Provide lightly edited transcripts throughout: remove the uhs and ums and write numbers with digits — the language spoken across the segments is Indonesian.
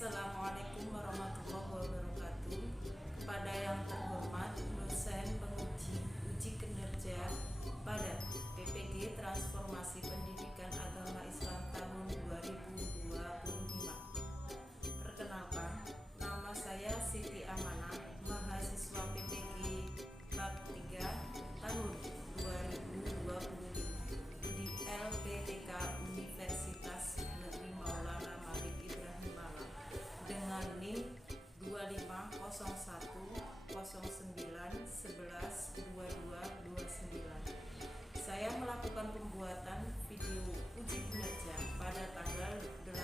Assalamualaikum warahmatullahi wabarakatuh. Kepada yang terhormat dosen penguji uji kinerja pada PPG Transformasi Pendidikan Agama Islam tahun 2025. Perkenalkan, nama saya Siti Amanah, mahasiswa PPG bab 3 tahun 2025 di LPTK Universitas Negeri Maulana Malik Ibrahim Malang dengan NIM 250109112229. Saya melakukan pembuatan video uji kinerja pada tanggal 8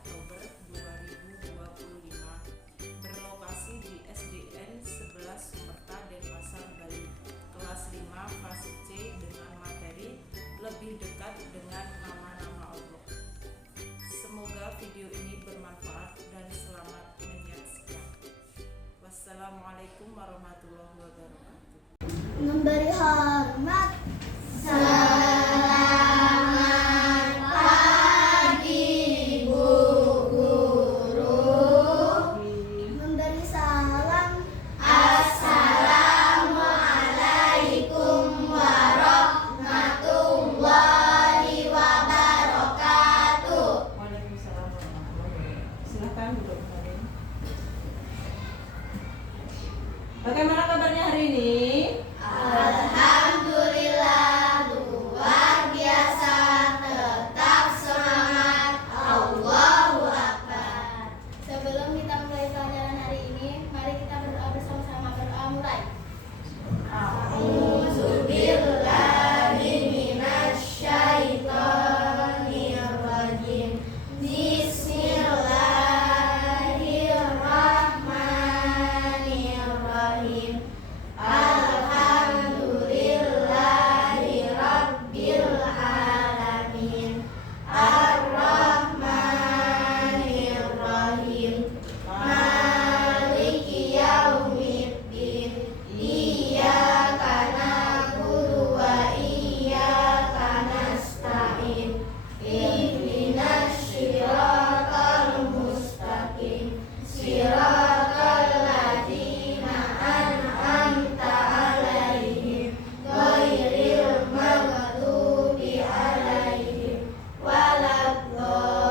Oktober 2025 berlokasi di SDN 11 Sumerta Denpasar, Bali, kelas 5 fase C dengan materi lebih dekat dengan nama-nama Allah. Semoga video ini bermanfaat dan selamat menyaksikan. Wassalamualaikum warahmatullahi wabarakatuh. Memberi hormat. Selamat pagi Bu Guru. Memberi salam. Assalamualaikum warahmatullahi wabarakatuh. Waalaikumsalam warahmatullahi wabarakatuh. Silakan duduk kembali. Bagaimana kabarnya hari ini? Alhamdulillah luar biasa, tetap semangat, Allahu Akbar. Sebelum kita mulai pelajaran hari ini, mari kita berdoa bersama-sama. Berdoa mulai. A'udzubillahi minasyaitonirrajim. Bismillahirrahmanirrahim. Alhamdulillahi rabbil alamin. Ar-Rahmanir-Rahim. Maliki yaumiddin. Iyyaka na'budu wa iyyaka nasta'in. Ihdinas siratal mustaqim. Siratal ladzina an'amta 'alaihim ghairil maghdubi 'alaihim waladdallin.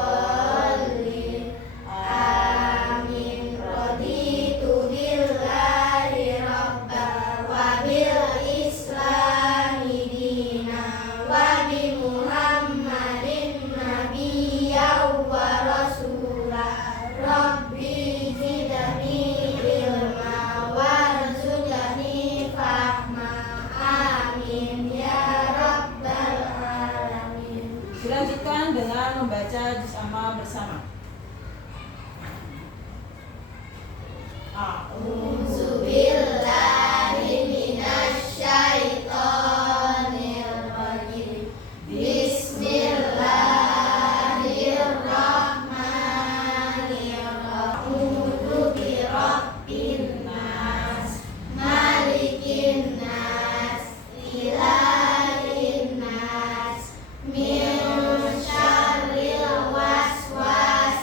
Amin. Raditu billahi rabba wa bil islami dina wa bi Muhammadin nabiyyan wa rasula. Rabbi zidni ilma warzuqni fahma. Amin ya rabbal alamin. Dilanjutkan dengan membaca juz amma bersama. A'udzubillahi minasyaitonirrajim. Bismillahirrahmanirrahim. A'udzu birabbin nas, malikin nas, ilahin nas, min syarril waswas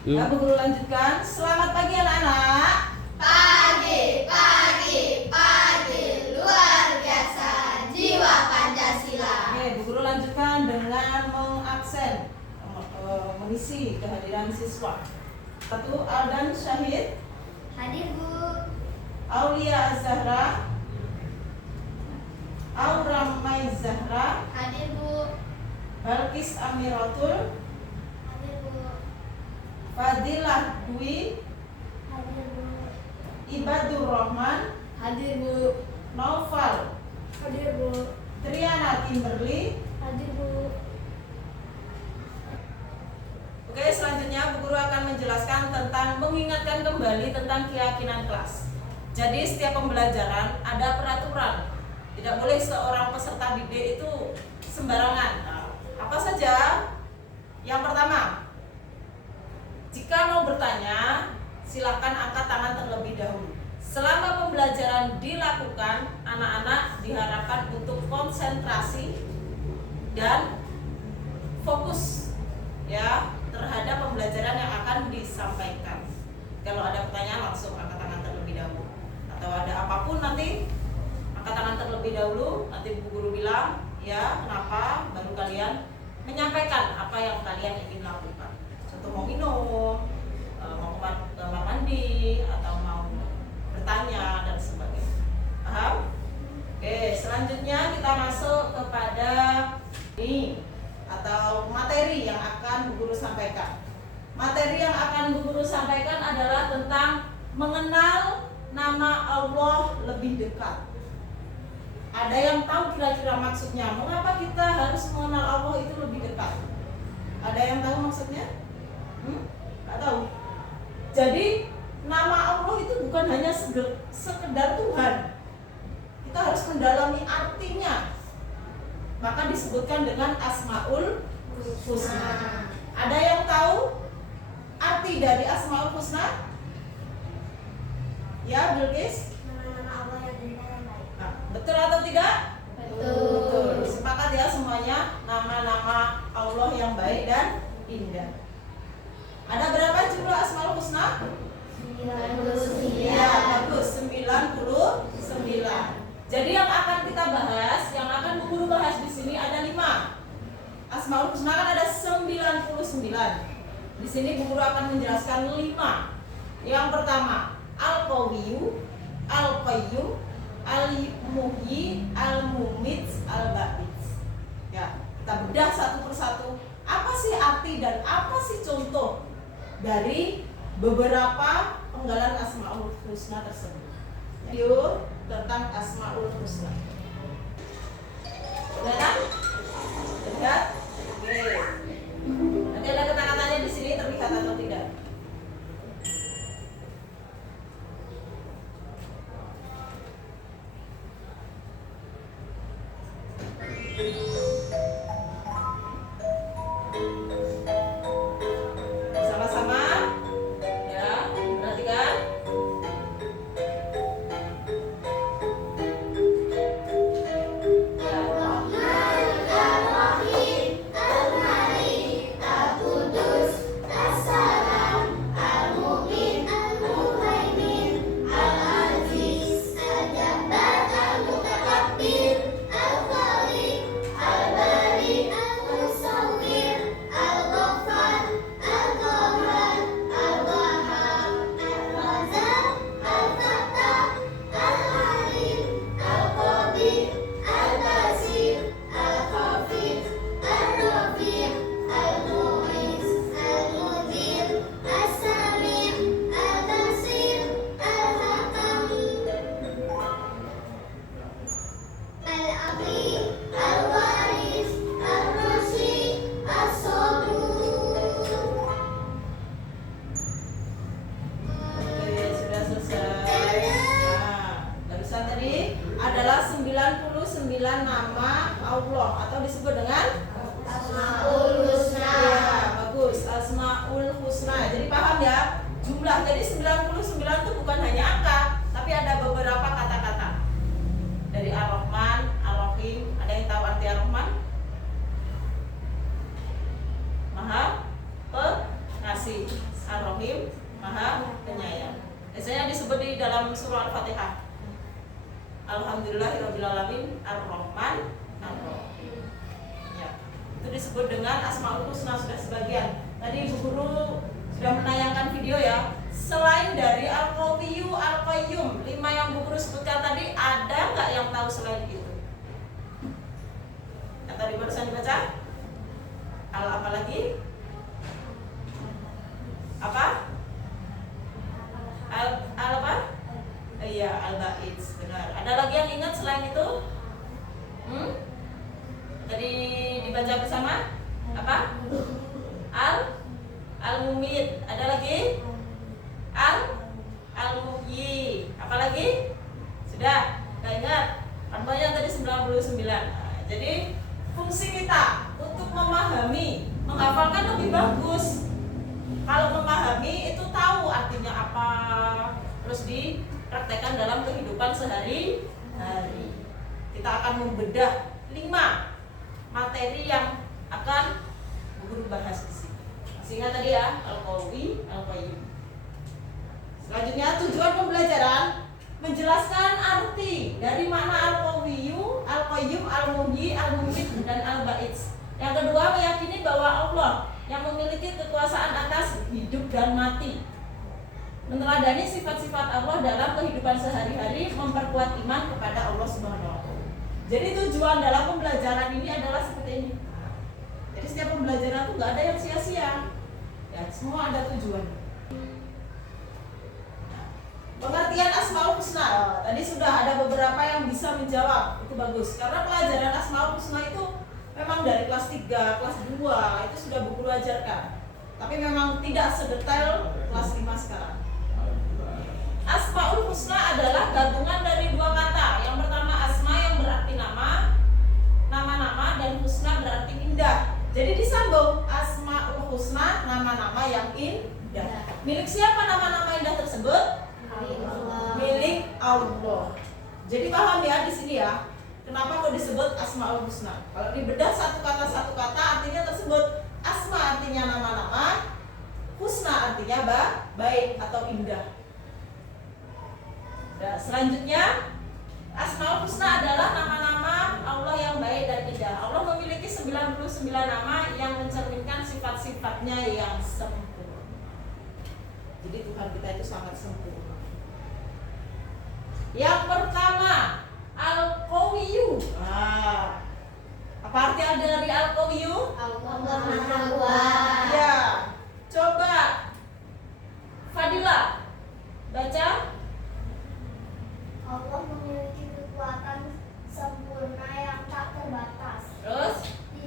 Ya, Bu Guru lanjutkan. Selamat pagi anak-anak. Pagi, pagi, pagi, luar biasa, jiwa Pancasila. Oke, Bu Guru lanjutkan dengan mengabsen, mengisi kehadiran siswa. 1. Aldan Syahid, Hadir Bu. Aulia Zahra, Auramai Zahra, Hadir Bu. Balkis Amiratul, Hadir Bu. Fadilah Dwi, Hadir Bu. Ibadur Rahman, Hadir Bu. Naufal, Hadir Bu. Triana Kimberly. Hadir Bu. Oke, selanjutnya Bu Guru akan menjelaskan tentang mengingatkan kembali tentang keyakinan kelas. Jadi setiap pembelajaran ada peraturan. Tidak boleh seorang peserta didik itu sembarangan. Nah, apa saja? Yang pertama, jika mau bertanya, silakan angkat tangan terlebih dahulu. Selama pembelajaran dilakukan, anak-anak diharapkan untuk konsentrasi dan fokus ya terhadap pembelajaran yang akan disampaikan. Kalau ada pertanyaan langsung angkat tangan terlebih dahulu. Atau ada apapun nanti angkat tangan terlebih dahulu. Nanti Bu Guru bilang ya kenapa, baru kalian menyampaikan apa yang kalian ingin lakukan. Contoh mau minum, mau kamar mandi, atau mau bertanya dan sebagainya. Paham? Oke, selanjutnya kita masuk kepada ini atau materi yang akan Bu Guru sampaikan. Materi yang akan Bu Guru sampaikan adalah tentang mengenal nama Allah lebih dekat. Ada yang tahu kira-kira maksudnya? Mengapa kita harus mengenal Allah itu lebih dekat? Ada yang tahu maksudnya? Nggak tahu. Jadi nama Allah itu bukan hanya sekedar Tuhan. Kita harus mendalami artinya. Maka disebutkan dengan Asmaul Husna. Ada yang tahu arti dari Asmaul Husna? Ya, Bilqis? Nama-nama Allah yang indah dan baik. Nah, betul atau tidak? Betul. Sepakat ya semuanya, nama-nama Allah yang baik dan indah. Ada berapa jumlah Asmaul Husna? 99. Ya, bagus, 99. Jadi yang akan kita bahas, yang akan Bu Guru bahas di sini ada 5. Asmaul Husna kan ada 99. Di sini Bu Guru akan menjelaskan 5. Yang pertama, Al-Qawiyyu, Al-Qayyum, Al-Muhyi, Al-Mumit, Al-Ba'id. Ya, kita bedah satu persatu. Apa sih arti dan apa sih contoh dari beberapa penggalan Asmaul Husna tersebut? Video tentang Asmaul Husna. Udah kan? Lihat? Oke. Nanti ada kata-katanya di sini terlihat atau tidak? Sama-sama ya, perhatikan. Oke, sudah selesai. Nah, barusan tadi adalah 99 nama Allah atau disebut dengan Asmaul Husna. ya, bagus, Asmaul Husna. Jadi paham ya? Jumlah. Jadi 99 itu bukan hanya angka, tapi ada beberapa kata-kata. Dari Ar-Rahman, Ar-Rahim. Ada yang tahu arti Ar-Rahman? Maha Pengasih. Pengasih, Ar-Rahim, Maha Penyayang. Biasanya disebut di dalam surah Al-Fatihah. Alhamdulillahirobbilalamin, Ar-Rahman, Ar-Rahim. Ya, itu disebut dengan Asmaul Husna sudah sebagian. Tadi Ibu Guru sudah menayangkan video ya. Selain dari Al-Qawiyyu, Al-Qayyum, 5 yang Bu Guru sebutkan tadi, ada nggak yang tahu selain itu? Yang tadi barusan dibaca? Apa lagi? Apa? Al apa? Iya, Al-Ba'idz, benar. Ada lagi yang ingat selain itu? Tadi dibaca bersama? Apa? Al-Mumit. Ada lagi? Al-Muhyi. Apa lagi? Sudah? Gak ingat? Kan banyak tadi 99. Nah, jadi fungsi kita untuk memahami, menghafalkan lebih bagus. Kalau memahami itu tahu artinya apa, terus dipraktekkan dalam kehidupan sehari-hari. Kita akan membedah 5 materi yang akan Bu Guru bahas di sini. Masih ingat tadi ya, Al-Qawi, Al-Qayyum. Selanjutnya tujuan pembelajaran menjelaskan arti dari makna Al-Qawiyyu, Al-Qayyum, Al-Muhyi, Al-Mumit, dan Al-Ba'idz. Yang kedua, meyakini bahwa Allah yang memiliki kekuasaan atas hidup dan mati. Meneladani sifat-sifat Allah dalam kehidupan sehari-hari, memperkuat iman kepada Allah Subhanahu wa Ta'ala. Jadi tujuan dalam pembelajaran ini adalah seperti ini. Jadi setiap pembelajaran itu nggak ada yang sia-sia. Ya, semua ada tujuan. Pengertian Asmaul Husna. Tadi sudah ada beberapa yang bisa menjawab. Itu bagus. Karena pelajaran Asmaul Husna itu memang dari kelas 3, kelas 2 itu sudah Bu Guru ajarkan. Tapi memang tidak sedetail kelas 5 sekarang. Asmaul Husna adalah gabungan dari 2 kata. Yang pertama asma yang berarti nama, nama-nama, dan husna berarti indah. Jadi disambung Asmaul Husna, nama-nama yang indah. Milik siapa nama-nama indah tersebut? Milik Allah. Jadi paham ya di sini ya. Kenapa kok disebut Asmaul Husna? Kalau dibedah satu kata artinya tersebut. Asma artinya nama-nama, husna artinya baik atau indah. Nah, selanjutnya Asmaul Husna adalah nama-nama Allah yang baik dan indah. Allah memiliki 99 nama yang mencerminkan sifat-sifatnya yang sempurna. Jadi Tuhan kita itu sangat sempurna. Yang pertama, Al-Qawiyyu. Apa arti dari Al-Qawiyyu? Allah Maha Kuat. Ya. Coba Fadila baca. Allah memiliki kekuatan sempurna yang tak terbatas. Terus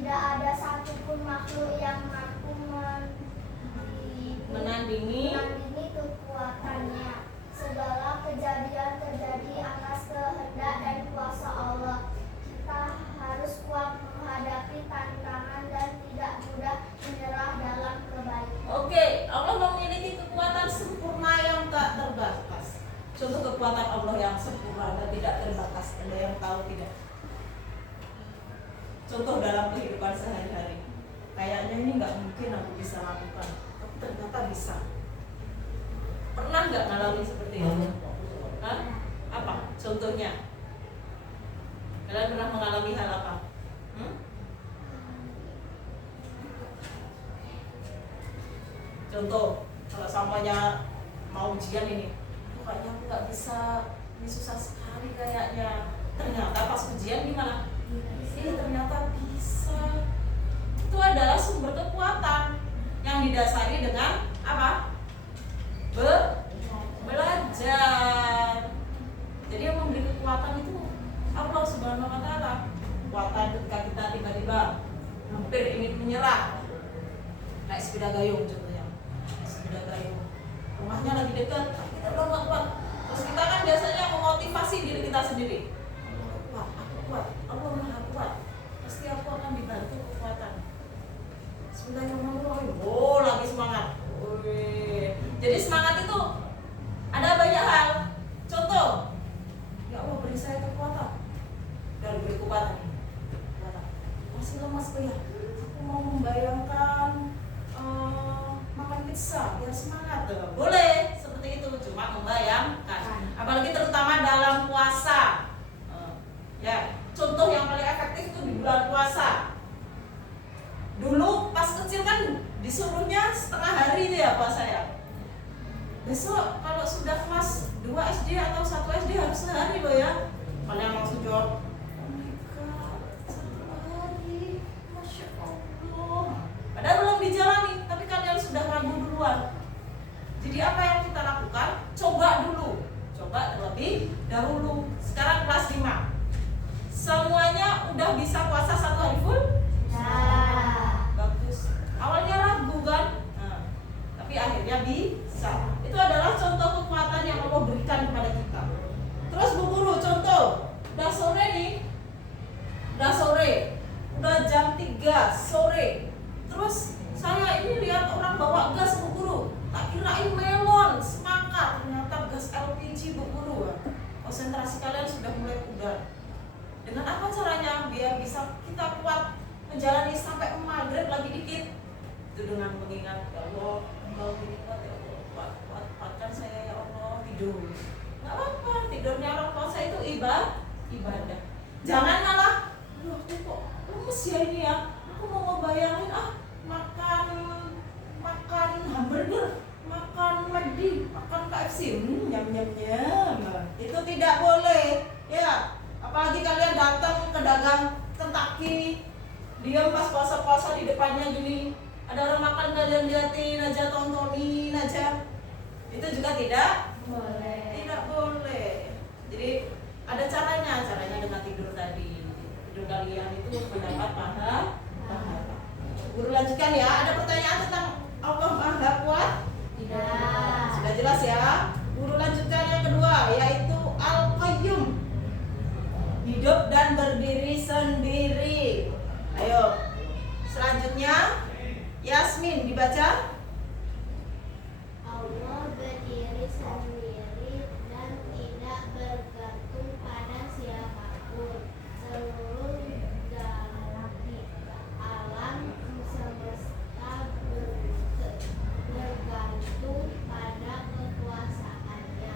Tidak ada satupun makhluk yang mampu menandingi kekuatannya. Segala kejadian terjadi atas kehendak dan kuasa Allah. Kita harus kuat menghadapi tantangan dan tidak mudah menyerah dalam kebaikan. Oke, Allah memiliki kekuatan sempurna yang tak terbatas. Contoh kekuatan Allah yang sempurna dan tidak terbatas, ada yang tahu tidak? Contoh dalam kehidupan sehari-hari. Kayaknya ini nggak mungkin aku bisa lakukan, tapi ternyata bisa. Pernah nggak ngalamin seperti itu? Hah? Apa? Contohnya? Kalian pernah mengalami hal apa? Contoh, kalau samanya mau ujian ini, kayaknya aku nggak bisa, ini susah sekali kayaknya. Ternyata pas ujian gimana? Ternyata bisa. Itu adalah sumber kekuatan yang didasari dengan apa? Belajar. Jadi yang memberi kekuatan itu Allah Subhanahu wa Ta'ala. Kekuatan ketika kita tiba-tiba hampir ingin menyerah, naik sepeda gayung contohnya. Sepeda gayung, rumahnya lagi dekat, kita udah gak kuat. Terus kita kan biasanya memotivasi diri kita sendiri. Aku kuat, Allah Maha Kuat. Pasti aku akan dibantu kekuatan. Bismillahirrahmanirrahim. Oh, lagi semangat. Jadi semangat itu ada banyak hal. Contoh, ya Allah beri saya kekuatan. Dan beri kekuatan. Masih lemas ya. Aku mau membayangkan makan pizza. tuh. Boleh seperti itu, cuma membayangkan. Apalagi terutama dalam puasa. Ya, contoh yang paling efektif itu di bulan puasa. Dulu pas kecil kan disuruhnya setengah hari itu ya puasa ya. Besok kalau sudah kelas 2 SD atau 1 SD harus sehari loh ya. Kalian langsung jawab, oh my god, 1 hari, Masya Allah. Padahal belum dijalani, tapi kalian sudah ragu duluan. Jadi apa yang kita lakukan? Coba dulu, coba terlebih dahulu. Sekarang kelas 5, semuanya udah bisa puasa 1 hari full? Bagus. Awalnya ragu kan? Tapi akhirnya bisa. Itu adalah contoh kekuatan yang Allah berikan kepada kita. Terus Bu Guru, contoh, udah sore nih, udah jam 3 sore. Terus saya ini lihat orang bawa gas Bu Guru, tak kirain melon, semangka, ternyata gas LPG Bu Guru. Konsentrasi kalian sudah mulai pudar. Dengan apa caranya biar bisa kita kuat menjalani sampai maghrib lagi dikit? Itu dengan mengingat, ya Allah, engkau kuat ya Allah, kuatkan saya ya Allah, tidur. Nggak apa-apa, tidurnya orang puasa itu ibadah. Jangan malah, aduh aku kok lemes ya ini ya, aku mau ngebayangin makan hamburger, makan McD, makan KFC, nyam. Itu tidak boleh, ya. Apalagi kalian datang ke dagang Kentucky, diam pas puasa-puasa di depannya gini, ada orang makan kalian liatin aja, tontonin aja. Itu juga tidak boleh. Jadi ada caranya dengan tidur tadi. Tidur kalian itu mendapat pahala. Guru lanjutkan ya. Ada pertanyaan tentang Allah Maha Kuat? Tidak. Sudah jelas ya. Guru lanjutkan yang kedua, yaitu Al-Qayyum, hidup dan berdiri sendiri. Ayo. Selanjutnya Yasmin dibaca. Allah berdiri sendiri dan tidak bergantung pada siapapun. Seluruh alam semesta bergantung pada kekuasaannya.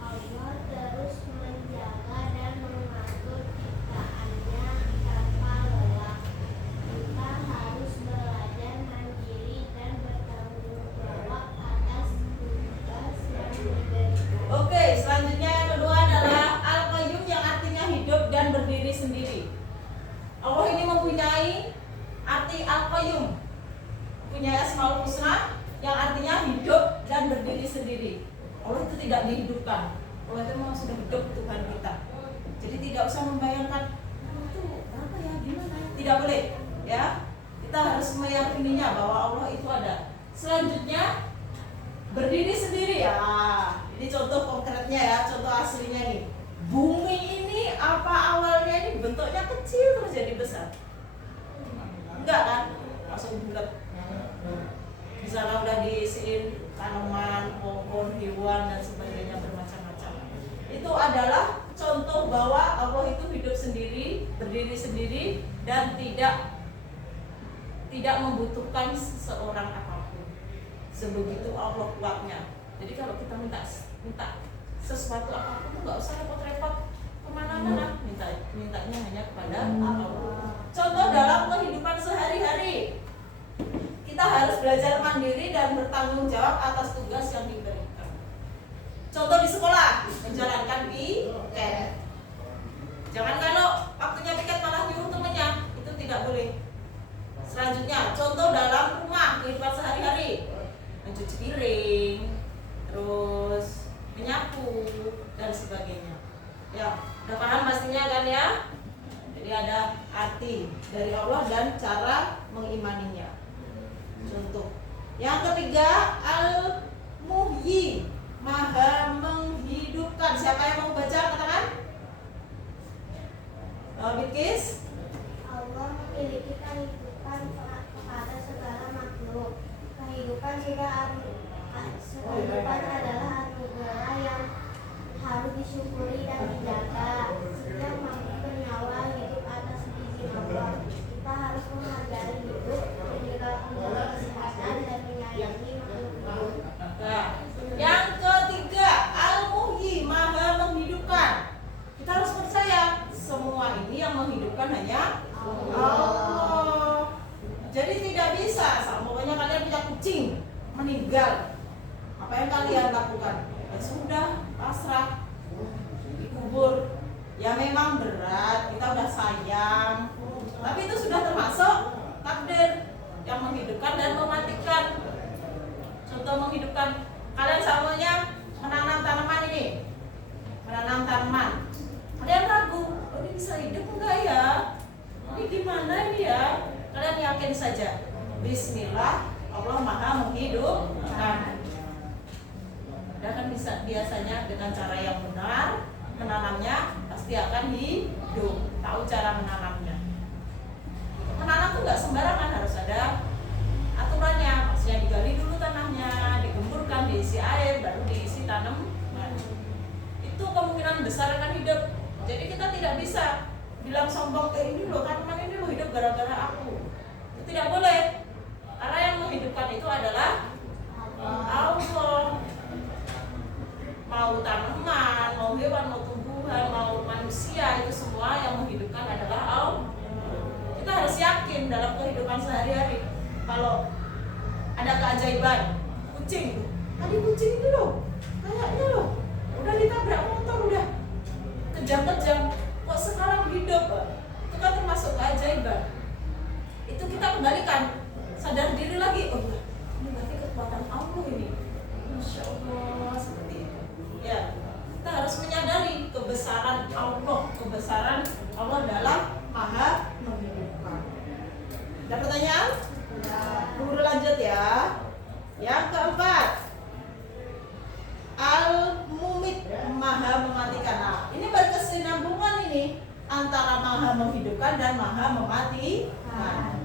Allah terus menjaga dan mengatur ciptaannya tanpa lelah. Kita harus belajar mandiri dan bertanggung jawab atas tugas yang diberikan. Oke, selanjutnya yang kedua adalah Al-Qayyum yang artinya hidup dan berdiri sendiri. Allah ini mempunyai arti Al-Qayyum, punya Asmaul Husna yang artinya hidup dan berdiri sendiri. Allah itu tidak dihidupkan. Allah itu memang sudah hidup Tuhan kita. Jadi tidak usah membayangkan itu apa ya, gimana. Tidak boleh, ya. Kita harus meyakininya bahwa Allah itu ada. Selanjutnya berdiri sendiri ya. Ini contoh konkretnya ya, contoh aslinya nih. Bumi ini apa awalnya ini bentuknya kecil terus jadi besar? Enggak kan? Langsung bulat. Di sana udah diisiin tanaman, pohon, hewan dan sebagainya bermacam-macam. Itu adalah contoh bahwa Allah itu hidup sendiri, berdiri sendiri dan tidak membutuhkan seseorang apapun. Sebegitu Allah kuatnya. Jadi kalau kita minta sesuatu apapun tuh nggak usah repot-repot kemana-mana, mintanya hanya kepada Allah. Contoh dalam kehidupan sehari-hari, kita harus belajar mandiri dan bertanggung jawab atas tugas yang diberikan. Contoh di sekolah, menjalankan piket. Jangan kalau waktunya piket malah nyuruh temennya, itu tidak boleh. Selanjutnya, contoh dalam rumah, kehidupan sehari-hari, mencuci piring, terus menyapu dan sebagainya. Ya, udah paham pastinya kan ya? Jadi ada arti dari Allah dan cara mengimaninya. Contoh. Yang ketiga, Al-Muhyi, Maha menghidupkan. Siapa yang mau baca? Katakan. Bilqis. Allah memiliki kehidupan kepada segala makhluk. Kehidupan adalah anugerah yang harus disyukuri dan dijaga. Setiap makhluk bernyawa hidup atas izin Allah. Kita harus menghargai hidup, menjaga kesehatan dan menyayangi makhluk hidup. Maka kucing meninggal, apa yang kalian lakukan? Ya sudah, pasrah, dikubur. Ya memang berat, kita udah sayang, tapi itu sudah termasuk takdir yang menghidupkan dan mematikan. Contoh menghidupkan, kalian semuanya menanam tanaman ini, menanam tanaman. Ada yang ragu, oh ini bisa hidup enggak ya? Ini gimana ini ya? Kalian yakin saja, Bismillah, Allah Maha menghidupkan. Ada kan bisa biasanya dengan cara yang benar menanamnya pasti akan hidup. Tahu cara menanamnya. Menanam tuh nggak sembarangan, harus ada aturannya. Maksudnya digali dulu tanahnya, digemburkan, diisi air, baru diisi tanaman. Itu kemungkinan besar akan hidup. Jadi kita tidak bisa bilang sombong, ini loh tanaman ini loh hidup gara-gara aku. Itu tidak boleh. Karena yang menghidupkan itu adalah Allah. Mau tanaman, mau hewan, mau tumbuhan, mau manusia, itu semua yang menghidupkan adalah Allah. Kita harus yakin dalam kehidupan sehari-hari. Kalau ada keajaiban, kucing, tadi kucing itu loh, kayaknya loh, udah ditabrak motor, udah kejam-kejam, kok sekarang hidup? Itu kan termasuk keajaiban. Itu kita kembalikan, sadar diri lagi, oh iya, ini berarti kekuatan Allah ini. Masya Allah, seperti itu. Ya, kita harus menyadari kebesaran Allah dalam Maha menghidupkan. Ada pertanyaan? Guru lanjut ya. Yang keempat, Al-Mumit, Maha mematikan. Nah, ini berkesinambungan ini antara Maha menghidupkan dan Maha mematikan.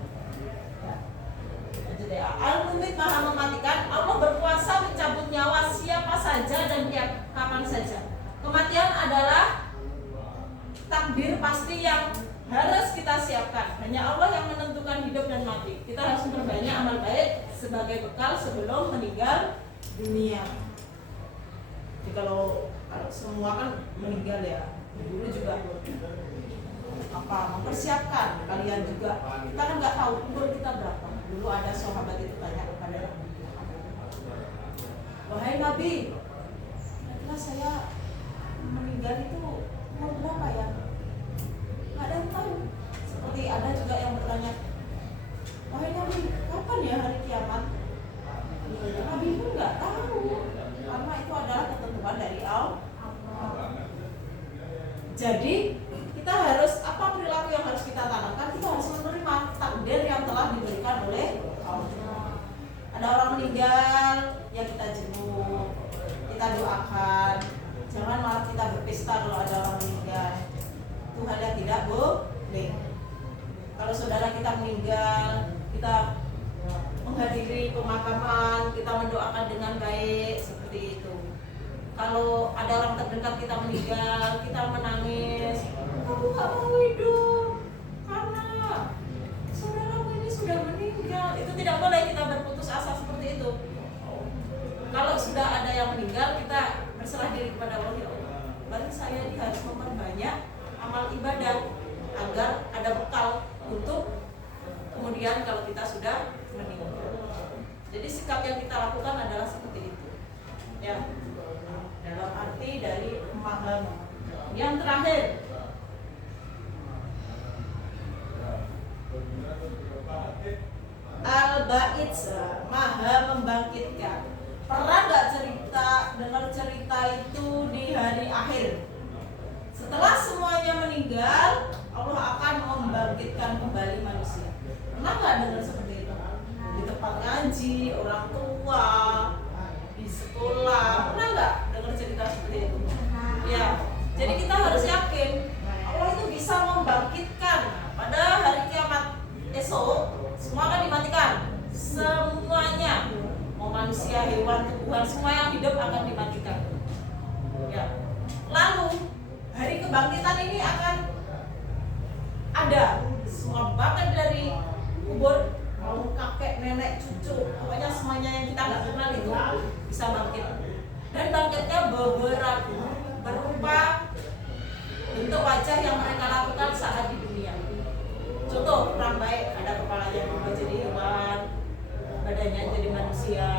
Al-Mumit, Maha mematikan. Allah berkuasa mencabut nyawa siapa saja dan kapan saja. Kematian adalah takdir pasti yang harus kita siapkan. Hanya Allah yang menentukan hidup dan mati. Kita harus memperbanyak amal baik sebagai bekal sebelum meninggal dunia. Jadi kalau semua kan meninggal ya, dulu juga mempersiapkan. Kalian juga, kita kan nggak tahu umur kita berapa. Dulu ada sahabat itu tanya kepada Nabi, wahai Nabi, kira-kira saya meninggal itu umur berapa ya? Nggak ada yang tahu. Seperti ada juga yang bertanya, wahai Nabi, kapan ya hari kiamat? Nabi pun nggak tahu, karena itu adalah ketentuan dari Allah. Jadi kita harus, apa perilaku yang harus kita tanamkan? Kita harus menerima takdir yang telah diberikan oleh Allah. Ada orang meninggal, ya kita jenguk, kita doakan. Jangan malah kita berpesta kalau ada orang meninggal. Itu hal yang tidak boleh. Kalau saudara kita meninggal, kita menghadiri pemakaman, kita mendoakan dengan baik, seperti itu. Kalau ada orang terdekat kita meninggal, kita menangis, aku gak mau hidup karena saudaraku ini sudah meninggal. Itu tidak boleh kita berputus asa seperti itu. Kalau sudah ada yang meninggal, kita berserah diri kepada Allah. Ya Allah, berarti saya ini harus memperbanyak amal ibadah agar ada bekal untuk kemudian kalau kita sudah meninggal. Jadi sikap yang kita lakukan adalah seperti itu. Ya. Dalam arti dari Maha. Yang terakhir, Al-Ba'id, Maha membangkitkan. Pernah gak dengar cerita itu di hari akhir? Setelah semuanya meninggal, Allah akan membangkitkan kembali manusia. Pernah gak dengar seperti itu? Di tempat ngaji, orang tua, di sekolah, pernah gak dengar cerita seperti itu? Ya, jadi kita harus yakin Allah itu bisa membangkitkan. Pada hari kiamat esok, semua akan dimatikan. Semuanya, mau manusia, hewan, tumbuhan, semua yang hidup akan dimatikan. Ya. Lalu hari kebangkitan ini akan ada semua bangkit dari kubur, mau kakek, nenek, cucu, pokoknya semuanya yang kita nggak kenal itu bisa bangkit. Dan bangkitnya berupa bentuk wajah yang mereka lakukan saat di dunia. Contoh orang baik, ada kepalanya berubah jadi hewan, badannya jadi manusia. manusia.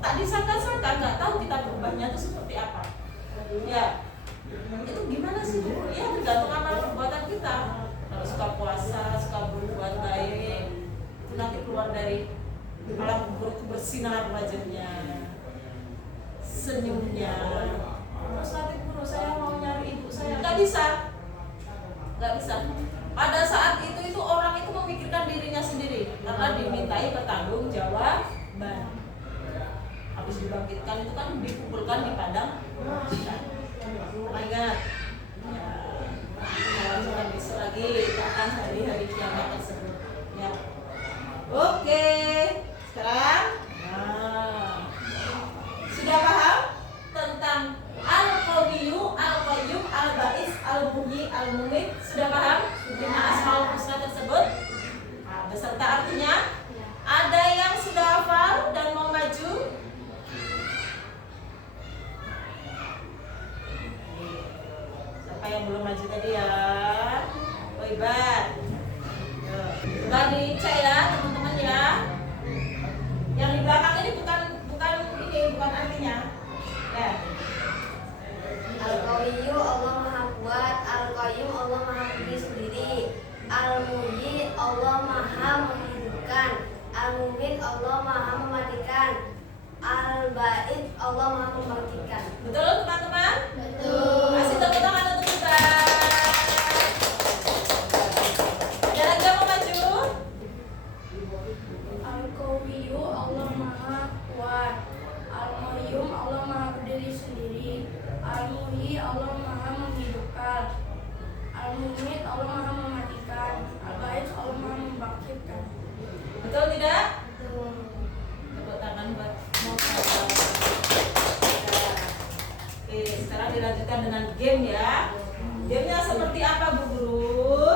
Tak disangka-sangka, nggak tahu kita berubahnya itu seperti apa. Ya, itu gimana sih Bu? Ya tergantung amal perbuatan kita. Kalau suka puasa, suka berbuat baik, itu nanti keluar dari alam kubur itu bersinar wajahnya, senyumnya. Terus nanti guru saya mau nyari ibu saya, nggak bisa. Pada saat itu orang itu memikirkan dirinya sendiri karena dimintai bertanggung jawaban. Habis dibangkitkan itu kan dikumpulkan di padang mahsyar. Ingat, ya, kita lanjutkan besok lagi tentang hari-hari kiamat tersebut. Ya, oke. Sekarang, sudah paham tentang Al-Qawiyyu, Al-Qayyum, Al-Ba'is, Al-Muhyi, Al-Mumit? Sudah paham 5 Asmaul Husna tersebut? Nah, beserta artinya. Ada yang sudah hafal dan mau maju? Siapa yang belum maju tadi ya? Hebat. Sudah dicek ya teman-teman ya. Yang di belakang ini bukan artinya. Ya. Al-Qawiyyu Allah Maha Kuat, Al-Qayyum Allah Maha Berdiri Sendiri, Al-Muhyi Allah Maha Menghidupkan, Al-Mumit Allah Maha Mematikan, Al-Ba'id Allah Maha Membangkitkan. Betul teman-teman? Betul. Kasih tepuk tangan untuk kita. Ada lagi yang mau maju? Al-Qawiyyu Allah Maha Kuat, Al-Qayyum Allah Maha Berdiri Sendiri, Al-Muhyi Allah Maha Menghidupkan, Al-Mumit Allah Maha Mematikan, Al-Ba'id Allah Maha Membangkitkan. Betul tidak? Betul. Tepuk tangan buat Mofa. Oke, sekarang dilanjutkan dengan game ya. Gamenya seperti apa Bu Guru?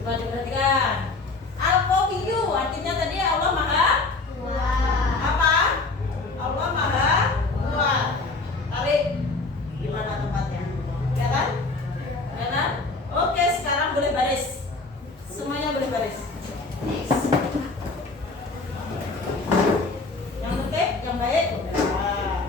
Coba diperhatikan. Al-Qawiyyu artinya tadi Allah Maha Kuat. apa? Allah Maha Kuat. Tarik. Di mana tempatnya? Kelihatan? Kelihatan? Oke, sekarang boleh baris. Semuanya boleh baris. Yang tertib, yang baik. Nah.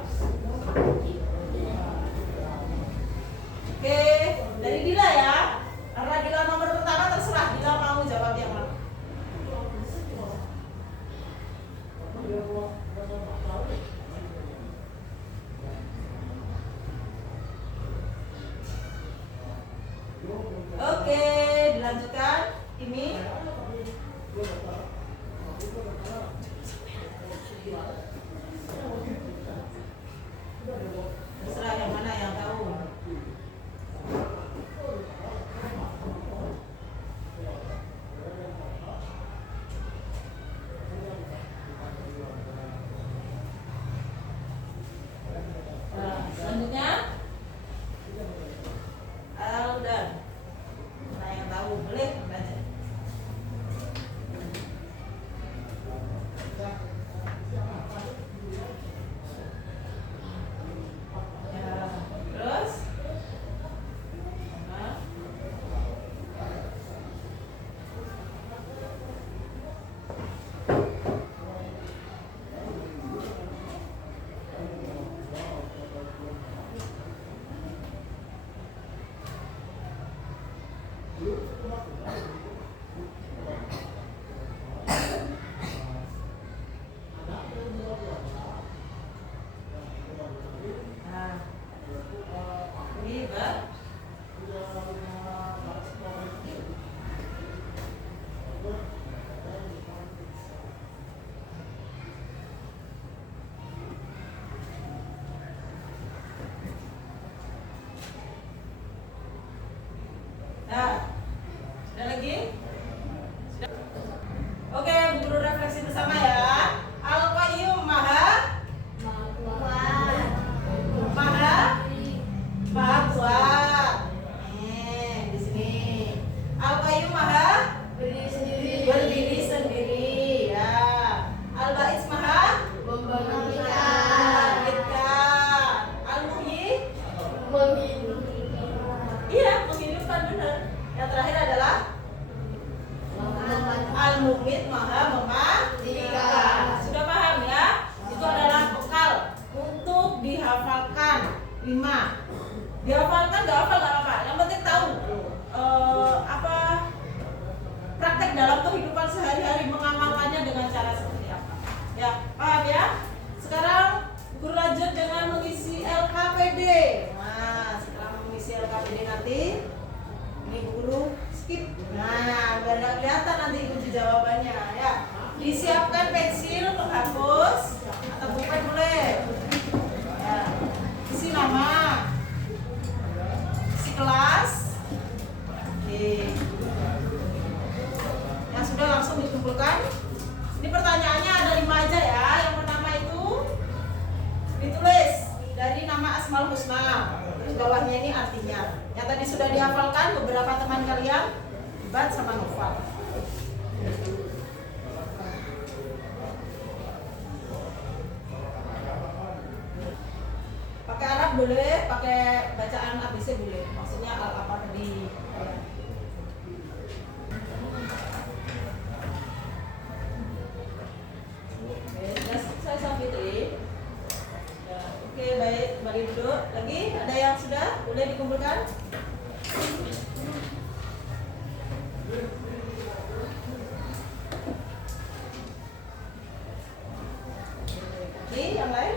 Al-Mumit, Maha Mematikan. Sudah paham ya? Itu adalah bekal untuk dihafalkan. 5. Dihafalkan, gak hafal gak apa-apa. Yang penting tahu praktek dalam kehidupan sehari-hari, mengamalkannya dengan cara seperti apa. Ya, paham ya? Sekarang guru lanjut dengan mengisi LKPD. Nah, setelah mengisi LKPD nanti ini guru skip. Nah, biar nggak kelihatan nanti kunci jawabannya ya. Disiapkan pensil, penghapus atau pulpen boleh. Ya. Isi nama, isi kelas. Oke. Yang sudah langsung dikumpulkan. Ini pertanyaannya ada 5 aja ya. Yang pertama itu ditulis dari nama Asmaul Husna. Terus bawahnya ini artinya. Yang tadi sudah dihafalkan beberapa teman kalian, Ibat sama Noval. Pakai Arab boleh, pakai bacaan ABC boleh. Maksudnya apa tadi? Saya Safitri. Ya, oke, baik, balik dulu. Lagi ada yang sudah boleh dikumpulkan? Lagi yang lain?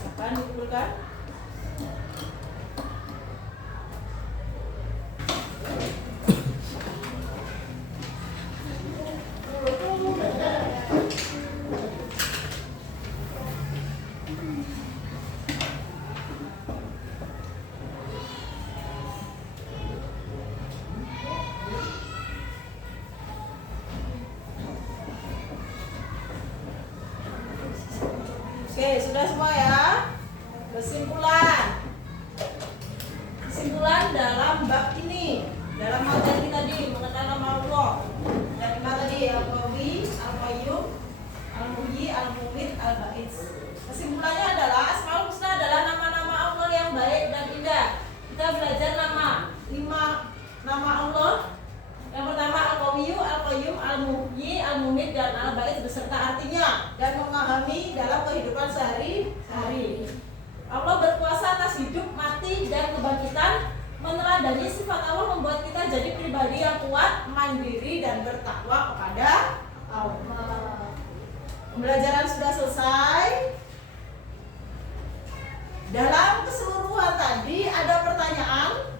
Kapan dikumpulkan? Oke, sudah semua ya. Kesimpulan. Kesimpulan dalam bab ini, dalam materi tadi mengenal nama Allah. Dari mana tadi? Al-Qawi, Al-Qayyum, Al-Muhyi, Al-Mumit, Al-Ba'is. Kesimpulannya adalah Asmaul Husna adalah nama-nama Allah yang baik dan indah. Kita belajar 5 nama Allah. Yang pertama Al-Qawiyyu, Al-Qayyum, Al-Muhyi, Al-Mumit, dan Al-Ba'is beserta artinya dan memahami dalam kehidupan sehari-hari. Allah berkuasa atas hidup, mati, dan kebangkitan. Meneladani sifat Allah membuat kita jadi pribadi yang kuat, mandiri, dan bertakwa kepada Allah. Pembelajaran sudah selesai. Dalam keseluruhan tadi ada pertanyaan.